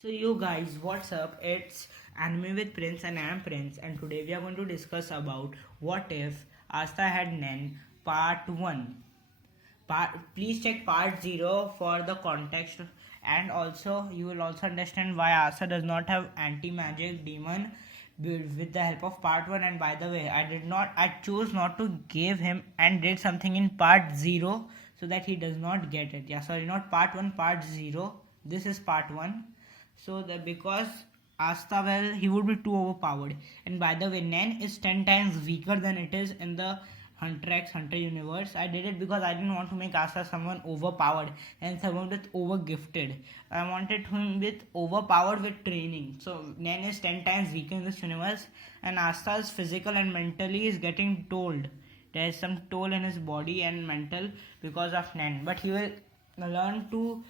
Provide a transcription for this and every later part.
So you guys, what's up? It's Anime with Prince and I am Prince, and today we are going to discuss about what if Asta had Nen part 1. Please check part 0 for the context, and also you will also understand why Asta does not have anti-magic demon with the help of part 1. And by the way, I chose not to give him and did something in part 0 so that he does not get it. Yeah, sorry, not part 1, part 0. This is part 1. So that because Asta, well, he would be too overpowered. And by the way, Nen is 10 times weaker than it is in the Hunter x Hunter universe. I did it because I didn't want to make Asta someone overpowered and someone with over gifted. I wanted him with overpowered with training. So Nen is 10 times weaker in this universe, and Asta's physical and mentally is getting told. There is some toll in his body and mental because of Nen, but he will learn to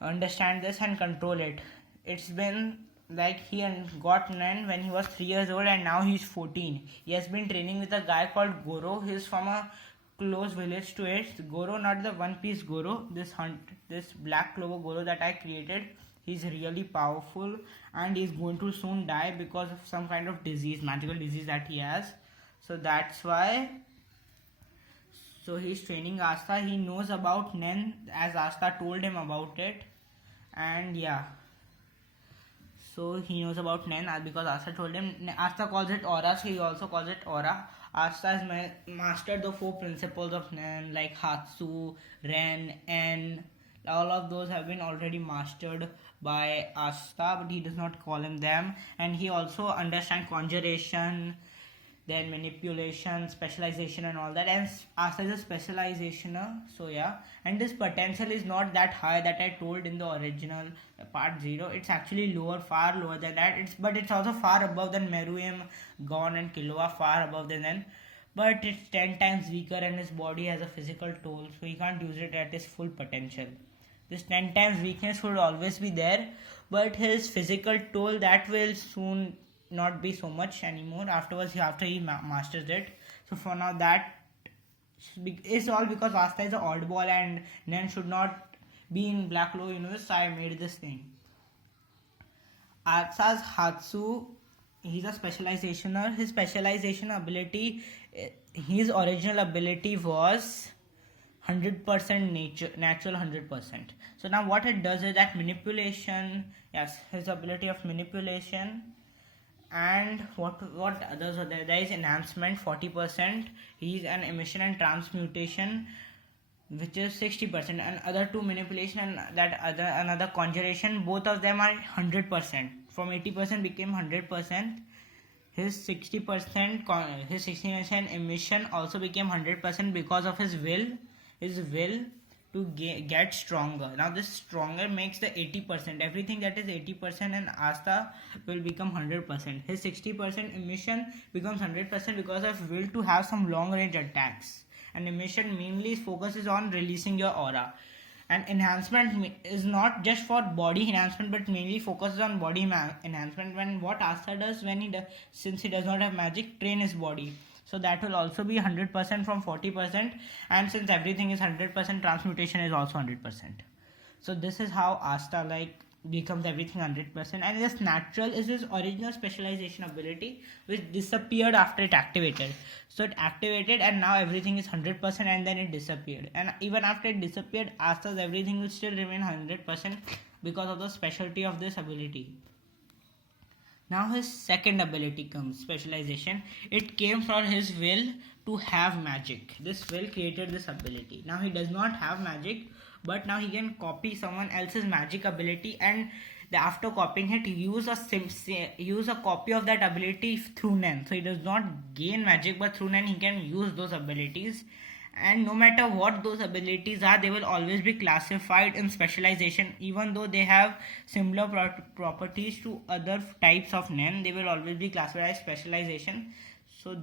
understand this and control it. It's been like he got Nen when he was 3 years old, and now he's 14. He has been training with a guy called Goro. He's from a close village to it. Goro, not the One Piece Goro. This Black Clover Goro that I created. He's really powerful, and he's going to soon die because of some kind of disease, magical disease that he has. So that's why. So he's training Asta. He knows about Nen as Asta told him about it, and yeah. So he knows about Nen because Asta told him. Asta calls it Aura, so he also calls it Aura. Asta has mastered the 4 principles of Nen like Hatsu, Ren, En. All of those have been already mastered by Asta, but he does not call him them. And he also understands conjuration, then manipulation, specialization, and all that. And Asta is a specializationer, so yeah. And this potential is not that high that I told in the original part 0. It's actually lower, far lower than that. But it's also far above than Meruem, Gon, and Killua, far above than them. But it's 10 times weaker, and his body has a physical toll, so he can't use it at his full potential. This 10 times weakness would always be there, but his physical toll, that will soon not be so much anymore after he masters it. So for now, that is all because Asta is an oddball and Nen should not be in Black Clover universe, so I made this thing. Asta's Hatsu, he's a specializationer. His specialization ability, his original ability was 100% natural 100%. So now what it does is that manipulation, yes, his ability of manipulation. And what others are there? There is enhancement 40%. He's an emission and transmutation, which is 60%, and other 2 manipulation and that other another conjuration. Both of them are 100%. From 80% became 100%. His 60%, his 60% emission also became 100% because of his will. His will to get stronger. Now this stronger makes the 80%. Everything that is 80% and Asta will become 100%. His 60% emission becomes 100% because of will to have some long range attacks. And emission mainly focuses on releasing your aura. And enhancement is not just for body enhancement, but mainly focuses on body enhancement. When what Asta does when since he does not have magic, train his body. So that will also be 100% from 40%, and since everything is 100%, transmutation is also 100%. So this is how Asta becomes everything 100%. And this natural is his original specialization ability, which disappeared after it activated. So it activated and now everything is 100%, and then it disappeared. And even after it disappeared, Asta's everything will still remain 100% because of the specialty of this ability. Now his second ability comes, specialization. It came from his will to have magic. This will created this ability. Now he does not have magic, but now he can copy someone else's magic ability, and after copying it, use a copy of that ability through Nen. So he does not gain magic, but through Nen he can use those abilities. And no matter what those abilities are, they will always be classified in specialization. Even though they have similar properties to other types of Nen, they will always be classified as specialization. So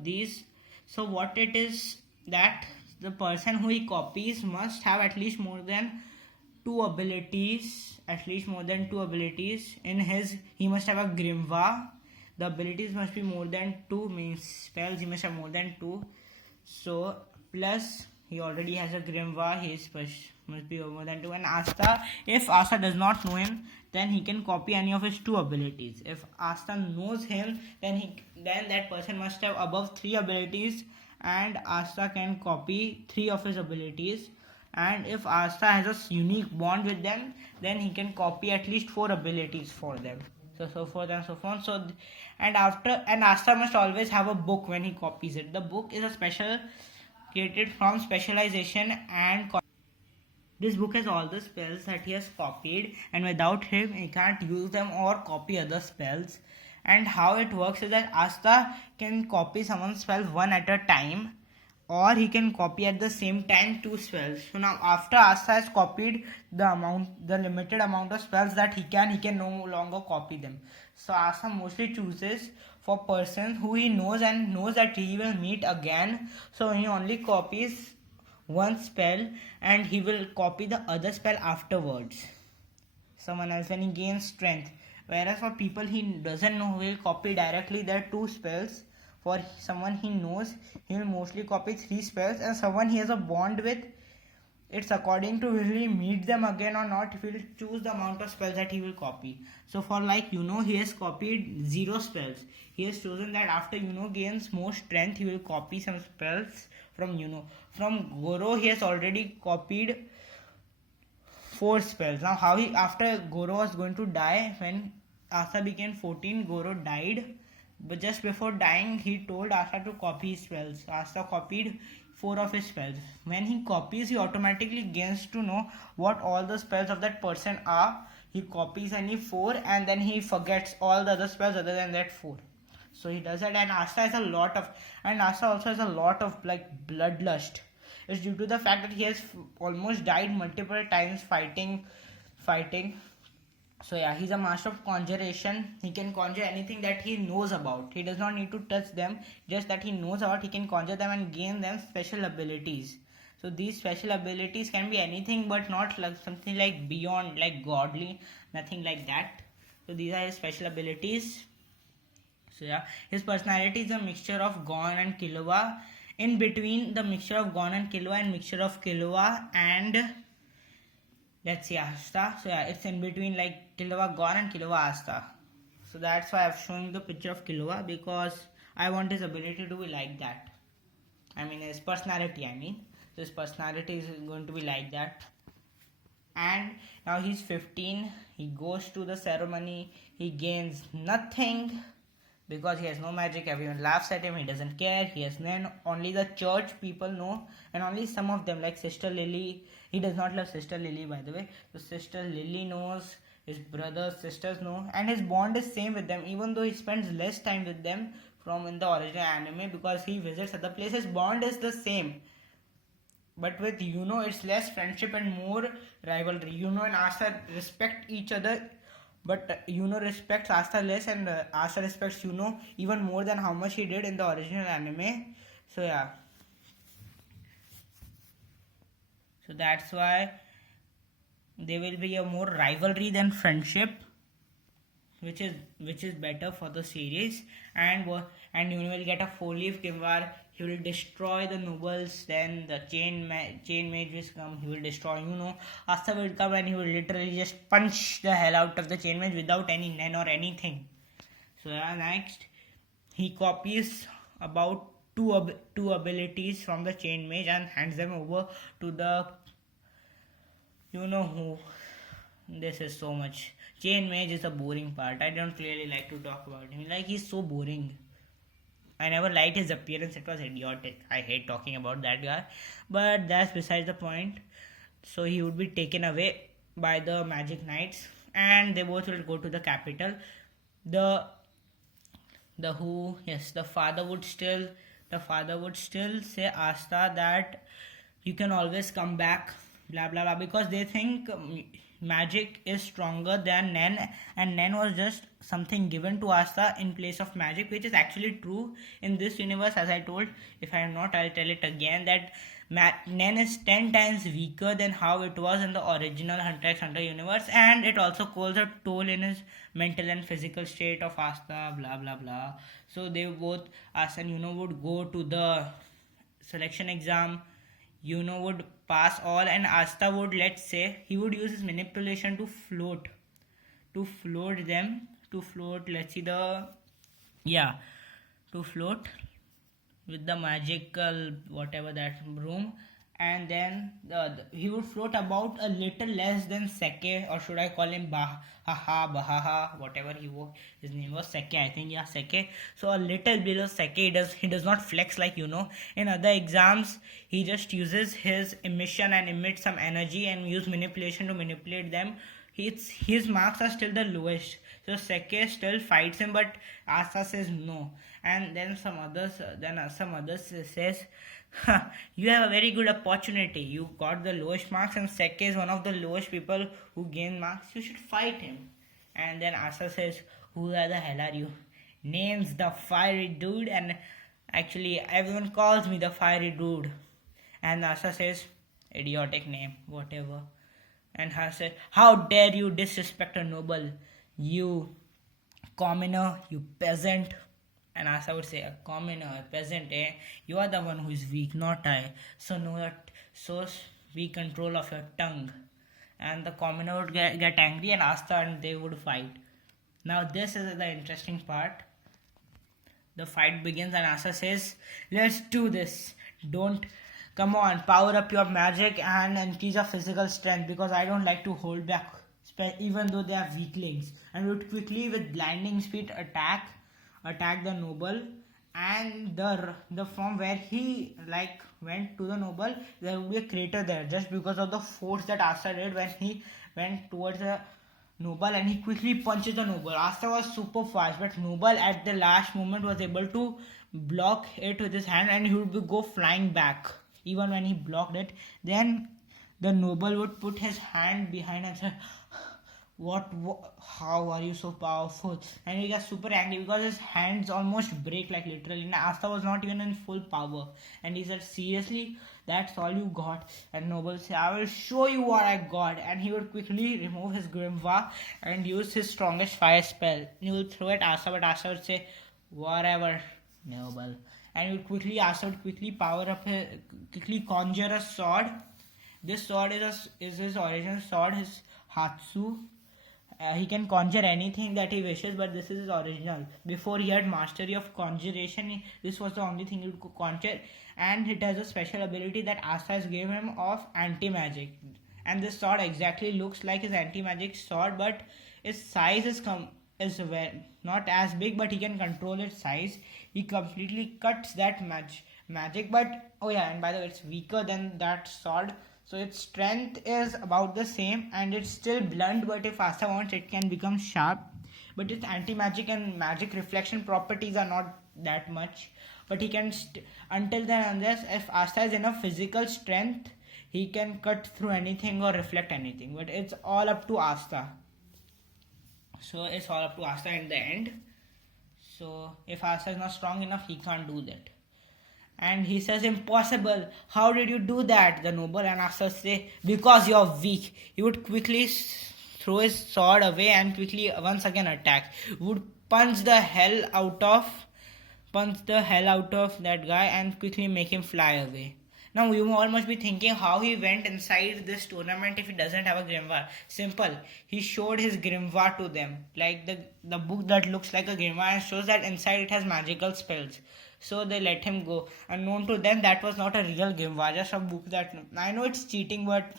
what it is that the person who he copies must have at least more than 2 abilities. In his, he must have a Grimva. The abilities must be more than 2, means spells he must have more than 2. So plus he already has a Grimva, he is Must be more than 2. And Asta, if Asta does not know him, then he can copy any of his 2 abilities. If Asta knows him, then that person must have above 3 abilities, and Asta can copy 3 of his abilities. And if Asta has a unique bond with them, then he can copy at least 4 abilities for them. So forth and so on. And Asta must always have a book when he copies it. The book is a special created from specialization and this book has all the spells that he has copied, and without him he can't use them or copy other spells. And how it works is that Asta can copy someone's spells one at a time, or he can copy at the same time 2 spells. So now after Asta has copied the limited amount of spells that he can no longer copy them. So Asta mostly chooses for persons who he knows and knows that he will meet again. So he only copies one spell and he will copy the other spell afterwards. Someone else when he gains strength. Whereas for people he doesn't know, he will copy directly their 2 spells. For someone he knows, he will mostly copy 3 spells, and someone he has a bond with, it's according to will he meet them again or not, he will choose the amount of spells that he will copy. So for like he has copied 0 spells. He has chosen that after gains more strength, he will copy some spells from From Goro he has already copied 4 spells. Now after Goro was going to die, when Asta became 14, Goro died. But just before dying, he told Asta to copy his spells. Asta copied 4 of his spells. When he copies, he automatically gains to know what all the spells of that person are. He copies only 4 and then he forgets all the other spells other than that 4. So he does that, and Asta also has a lot of like bloodlust. It's due to the fact that he has almost died multiple times fighting. So yeah, he's a master of conjuration. He can conjure anything that he knows about. He does not need to touch them. Just that he knows about, he can conjure them and gain them special abilities. So these special abilities can be anything, but not like something like beyond, like godly, nothing like that. So these are his special abilities. So yeah, his personality is a mixture of Gon and Killua. In between the mixture of Gon and Killua and mixture of Killua and let's see Asta. So yeah, it's in between like Killua Gon and Killua Asta. So that's why I'm showing the picture of Killua, because I want his ability to be like that. His personality. So his personality is going to be like that. And now he's 15. He goes to the ceremony. He gains nothing because he has no magic. Everyone laughs at him. He doesn't care. He has none. Only the church people know, and only some of them, like Sister Lily. He does not love Sister Lily, by the way. So Sister Lily knows. His brothers, sisters know, and his bond is same with them. Even though he spends less time with them from in the original anime, because he visits other places, bond is the same. But with it's less friendship and more rivalry. And Asta respect each other, but respects Asta less, and Asta respects even more than how much he did in the original anime. So yeah, so that's why there will be a more rivalry than friendship, which is better for the series. And you will get a 4-leaf Kimvar. He will destroy the nobles. Then the chain mage will come. He will destroy. Asta will come and he will literally just punch the hell out of the chain mage without any nen or anything. So next, he copies about two abilities from the chain mage and hands them over to the who. This is so much. Chain mage is a boring part. I don't really like to talk about him. Like, he's so boring. I never liked his appearance. It was idiotic. I hate talking about that guy. But that's besides the point. So he would be taken away by the Magic Knights, and they both will go to the capital. The father would still say Asta that you can always come back, blah blah blah, because they think magic is stronger than Nen, and Nen was just something given to Asta in place of magic, which is actually true in this universe. As I told, if I am not, I'll tell it again, that Nen is 10 times weaker than how it was in the original Hunter x Hunter universe, and it also calls a toll in his mental and physical state of Asta, blah blah blah. So they both, Asta and would go to the selection exam. would pass all, and Asta would, let's say, he would use his manipulation to float them, to float, let's see the, yeah, to float with the magical whatever that room, and then he would float about a little less than Seke, or should I call him Bahaha, whatever his name was, Seke, I think, yeah, Seke. So a little below Seke. He does not flex like in other exams. He just uses his emission and emits some energy and use manipulation to manipulate them. His marks are still the lowest. So Seke still fights him, but Asta says no. And then some others says, you have a very good opportunity. You got the lowest marks, and Seke is one of the lowest people who gain marks. You should fight him. And then Asta says, who the hell are you? Name's the fiery dude, and actually everyone calls me the fiery dude. And Asta says, idiotic name, whatever. And her said, how dare you disrespect a noble, you commoner, you peasant. And Asa would say, a commoner, a peasant, you are the one who is weak, not I. So be control of your tongue. And the commoner would get angry and Asta, and they would fight. Now this is the interesting part. The fight begins and Asa says, let's do this. Come on, power up your magic and increase your physical strength, because I don't like to hold back, even though they are weaklings. And would quickly, with blinding speed, attack the noble. And the from where he went to the noble, there would be a crater there, just because of the force that Asta did when he went towards the noble, and he quickly punches the noble. Asta was super fast, but noble at the last moment was able to block it with his hand, and he would go flying back. Even when he blocked it, then the noble would put his hand behind and say, what how are you so powerful? And he got super angry because his hands almost break, like literally. And Asta was not even in full power, and he said, seriously, that's all you got? And noble said, I will show you what I got. And he would quickly remove his Grimvar and use his strongest fire spell. He would throw at Asta, but Asta would say, whatever, noble. And he would quickly power up, quickly conjure a sword. This sword is his original sword, his Hatsu. He can conjure anything that he wishes, but this is his original. Before he had mastery of conjuration, this was the only thing he could conjure. And it has a special ability that Asta has given him of anti-magic. And this sword exactly looks like his anti-magic sword, but its size is not as big, but he can control its size. He completely cuts that magic, but oh yeah, and by the way, it's weaker than that sword, so its strength is about the same, and it's still blunt, but if Asta wants, it can become sharp. But its anti-magic and magic reflection properties are not that much, but he can until then, unless if Asta has enough physical strength, he can cut through anything or reflect anything, but it's all up to Asta. So it's all up to Asta in the end. So if Asta is not strong enough, he can't do that. And he says, impossible, how did you do that? The noble and Asta say, because you're weak. He would quickly throw his sword away and quickly once again attack. Would punch the hell out of that guy and quickly make him fly away. Now you all must be thinking how he went inside this tournament if he doesn't have a Grimvar. Simple. He showed his Grimvar to them. Like the book that looks like a Grimvar and shows that inside it has magical spells. So they let him go. Unknown to them, that was not a real Grimvar, just a book that... I know it's cheating, but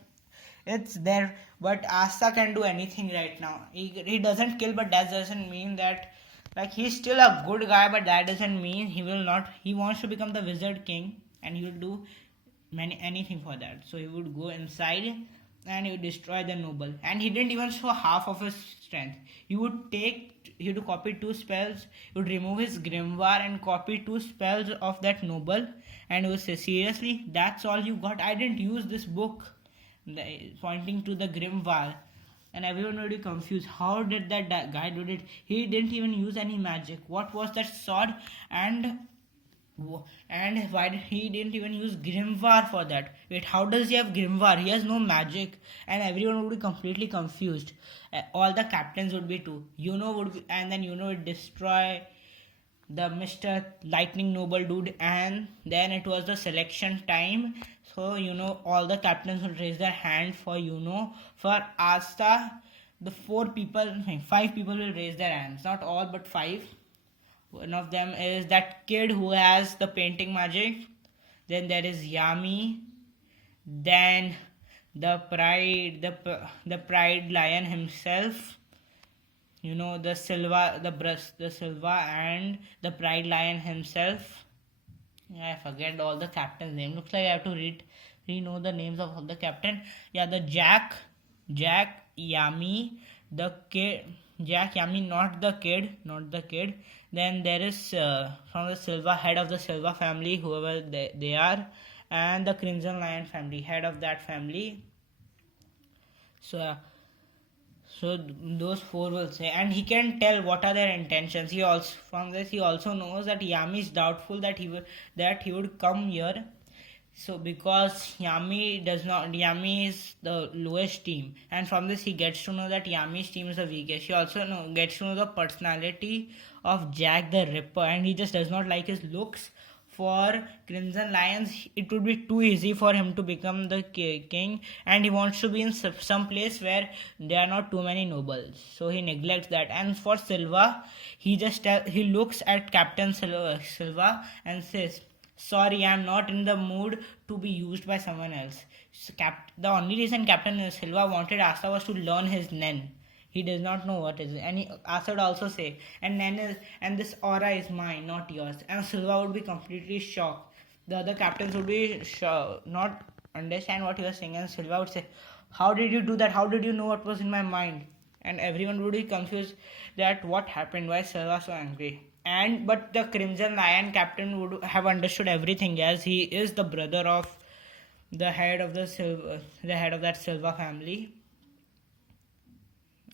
it's there. But Asta can do anything right now. He doesn't kill, but that doesn't mean that... Like, he's still a good guy, but that doesn't mean he will not... He wants to become the Wizard King, and he will do anything for that. So he would go inside and he would destroy the noble, and he didn't even show half of his strength. He would copy 2 spells, he would remove his Grimvar and copy 2 spells of that noble, and he would say, seriously, that's all you got? I didn't use this book, pointing to the Grimvar. And everyone would be confused. How did that guy do it? He didn't even use any magic. What was that sword? And why he didn't even use Grimvar for that? Wait, how does he have Grimvar? He has no magic. And everyone would be completely confused. All the captains would be too. And then would destroy the Mr. Lightning Noble dude, and then it was the selection time. So all the captains will raise their hand for for Asta. The 5 people will raise their hands, not all but 5. One of them is that kid who has the painting magic. Then there is Yami. Then the pride lion himself. The Silva and the pride lion himself. I forget all the captain's name. Looks like I have to know the names of all the captain. Yeah, the Jack, Yami, the kid, Jack, Yami, not the kid. Then there is from the Silva, head of the Silva family, whoever they are, and the Crimson Lion family, head of that family. So those 4 will say, and he can tell what are their intentions. He also knows that Yami is doubtful that he would come here. So because Yami is the lowest team, and from this he gets to know that Yami's team is the weakest. He also gets to know the personality of Jack the Ripper, and he just does not like his looks. For Crimson Lions, it would be too easy for him to become the king, and he wants to be in some place where there are not too many nobles, so he neglects that. And for Silva, he looks at Captain Silva and says, "Sorry, I am not in the mood to be used by someone else." The only reason Captain Silva wanted Asta was to learn his Nen. He does not know what is it. And Asta would also say, and this aura is mine, not yours. And Silva would be completely shocked. The other captains would be not understand what he was saying. And Silva would say, "How did you do that? How did you know what was in my mind?" And everyone would be confused that what happened, why Silva so angry. But the Crimson Lion captain would have understood everything, as he is the brother of the head of that Silva family.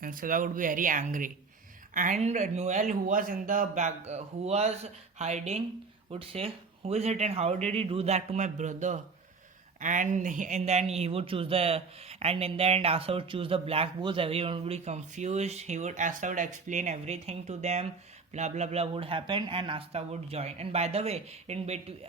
And Silva would be very angry. And Noel, who was in the back, who was hiding, would say, "Who is it and how did he do that to my brother?" And then he would choose and in the end Asta would choose the Black Bulls. Everyone would be confused. Asta would explain everything to them. Blah blah blah would happen, and Asta would join. And by the way, in between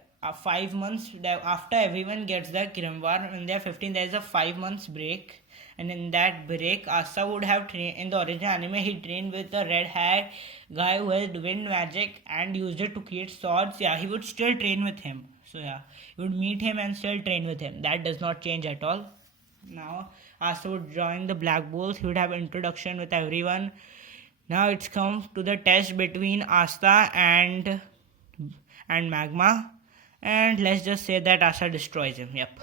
5 months after everyone gets their Grimvar, when they're 15, there's a 5 months break. And in that break, Asta would have trained. In the original anime, he trained with a red hair guy who had wind magic and used it to create swords. Yeah, he would still train with him. So yeah, he would meet him and still train with him. That does not change at all. Now Asta would join the Black Bulls. He would have introduction with everyone. Now it's come to the test between Asta and Magma, and let's just say that Asta destroys him. Yep.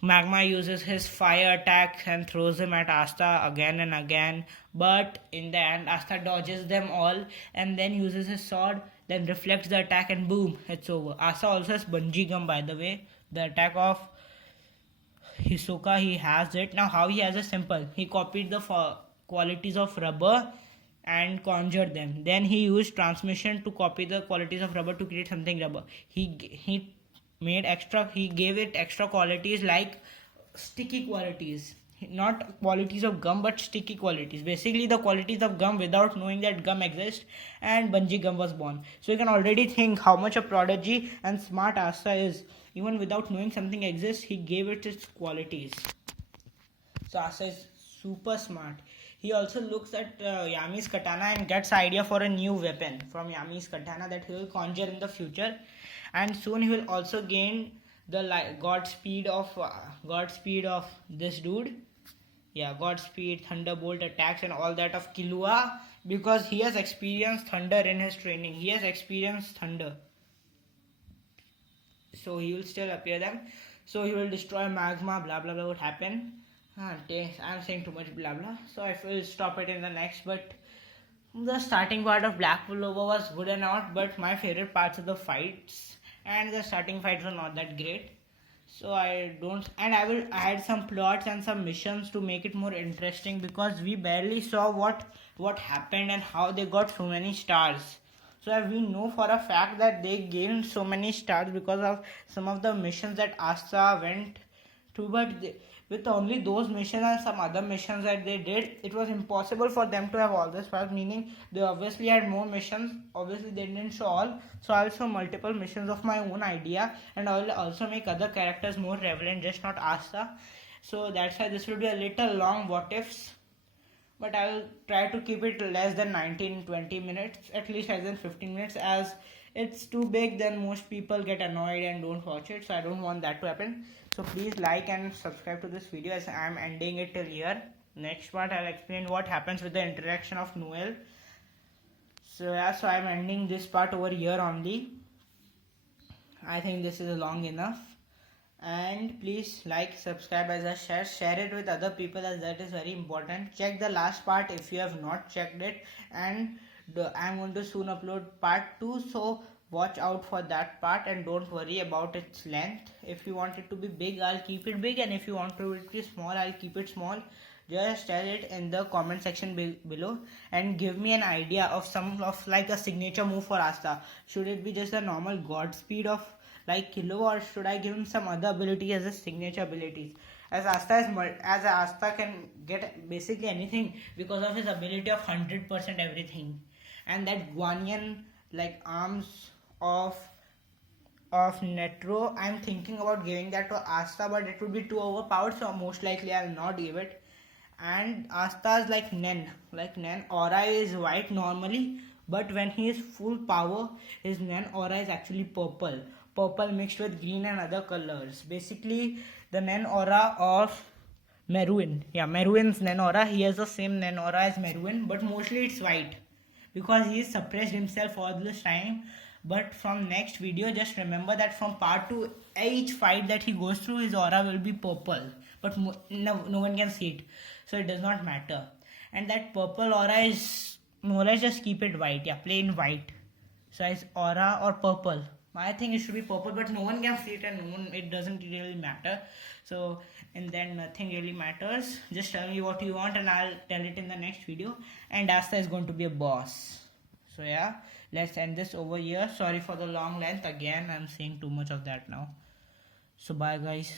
Magma uses his fire attack and throws him at Asta again and again, but in the end Asta dodges them all and then uses his sword, then reflects the attack, and boom, it's over. Asta also has bungee gum, by the way. The attack of Hisoka, he has it. Now how he has it? Simple. He copied the qualities of rubber and conjured them. Then he used transmission to copy the qualities of rubber to create something rubber. He gave it extra qualities like sticky qualities, not qualities of gum but sticky qualities, basically the qualities of gum without knowing that gum exists, and bungee gum was born. So you can already think how much a prodigy and smart Asta is. Even without knowing something exists, he gave it its qualities. So Asta is super smart. He also looks at Yami's katana and gets idea for a new weapon from Yami's katana that he will conjure in the future. And soon he will also gain the Godspeed of this dude. Yeah, Godspeed, Thunderbolt attacks and all that of Killua, because he has experienced thunder in his training. He has experienced thunder. So he will still appear them. So he will destroy Magma, blah blah blah would happen. I'm saying too much blah blah. So I will stop it in the next, but the starting part of Black Clover was good enough, but my favorite parts are the fights, and the starting fights were not that great. So I will add some plots and some missions to make it more interesting, because we barely saw what happened and how they got so many stars. So we know for a fact that they gained so many stars because of some of the missions that Asta went to, with only those missions and some other missions that they did, it was impossible for them to have all this power, meaning they obviously had more missions. Obviously they didn't show all, so I'll show multiple missions of my own idea, and I'll also make other characters more relevant, just not Asta. So that's why this will be a little long what ifs, but I'll try to keep it less than 19-20 minutes, at least less than 15 minutes, as it's too big then most people get annoyed and don't watch it, so I don't want that to happen. So please like and subscribe to this video, as I'm ending it till here. Next part I'll explain what happens with the interaction of Noel. So yeah, so I'm ending this part over here only. I think this is long enough, and please like, subscribe, as I share it with other people, as that is very important. Check the last part if you have not checked it, and I'm going to soon upload part 2, so watch out for that part and don't worry about its length. If you want it to be big, I'll keep it big, and if you want it to be small, I'll keep it small. Just tell it in the comment section below, and give me an idea of some of like a signature move for Asta. Should it be just the normal god speed of like Kilo, or should I give him some other ability as a signature abilities? As Asta can get basically anything because of his ability of 100% everything, and that Guanyin like arms of Netro, I'm thinking about giving that to Asta, but it would be too overpowered, so most likely I'll not give it. And Asta's like Nen aura is white normally, but when he is full power, his Nen aura is actually purple mixed with green and other colors. Basically the Nen aura of Meruin, Meruin's Nen aura, he has the same Nen aura as Meruin, but mostly it's white because he suppressed himself all this time. But from next video, just remember that from part 2, each fight that he goes through, his aura will be purple, but no one can see it, so it does not matter. And that purple aura is, no, let's just keep it white, plain white. So his aura or purple, I think it should be purple, but no one can see it, and it doesn't really matter. So and then nothing really matters. Just tell me what you want and I'll tell it in the next video. And Asta is going to be a boss. So yeah, let's end this over here. Sorry for the long length again, I'm saying too much of that now. So bye guys.